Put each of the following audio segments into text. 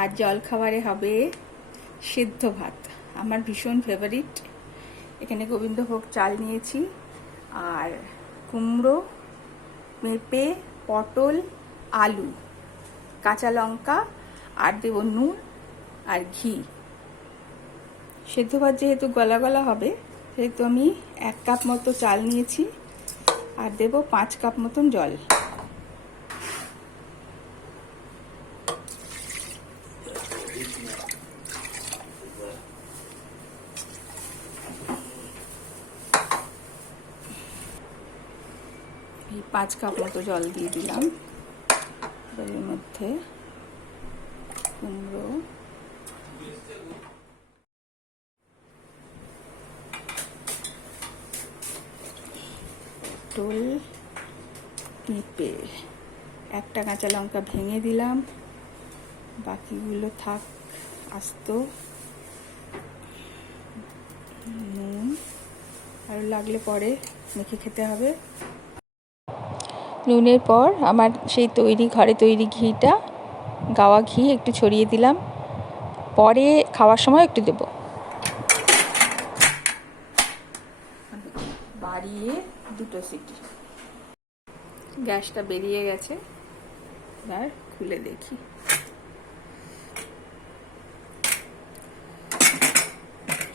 আর জলখাবারে হবে সেদ্ধ ভাত, আমার ভীষণ ফেভারিট। এখানে গোবিন্দভোগ চাল নিয়েছি, আর কুমড়ো, পেঁপে, পটল, আলু, কাঁচা লঙ্কা, আর দেব নুন আর ঘি। সেদ্ধ ভাত যেহেতু গলা গলা হবে, সেহেতু আমি 1 কাপ মতো চাল নিয়েছি, আর দেব 5 কাপ মতন জল। এই 5 কাপ মতো জল দিয়ে দিলাম। জলের মধ্যে কুমড়ো, পটল, পেঁপে, একটা কাঁচা লঙ্কা ভেঙে দিলাম, বাকিগুলো থাক আস্ত। নুন আরও লাগলে পরে মেখে খেতে হবে। নুনের পর আমার সেই ঘরে তৈরি ঘিটা, গাওয়া ঘি একটু ছড়িয়ে দিলাম, পরে খাওয়ার সময় একটু দেব। বাড়িয়ে 2 সিটি। গ্যাসটা বেরিয়ে গেছে, এবার খুলে দেখি।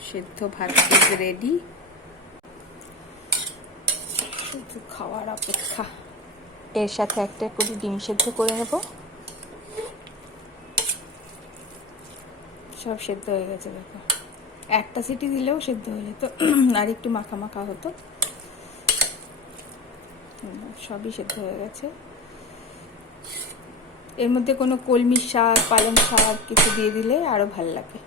সেদ্ধ ভাত রেডি, শুধু খাওয়ার অপেক্ষা। এর সাথে একটা করে ডিম সেদ্ধ করে নেব। সব সেদ্ধ হয়ে গেছে, দেখো। একটা সিটি দিলেও সেদ্ধ হয়ে যেত, আর একটু মাখা মাখা হতো। সবই সেদ্ধ হয়ে গেছে। এর মধ্যে কোনো কলমি শাক, পালং শাক কিছু দিয়ে দিলে আরো ভালো লাগে।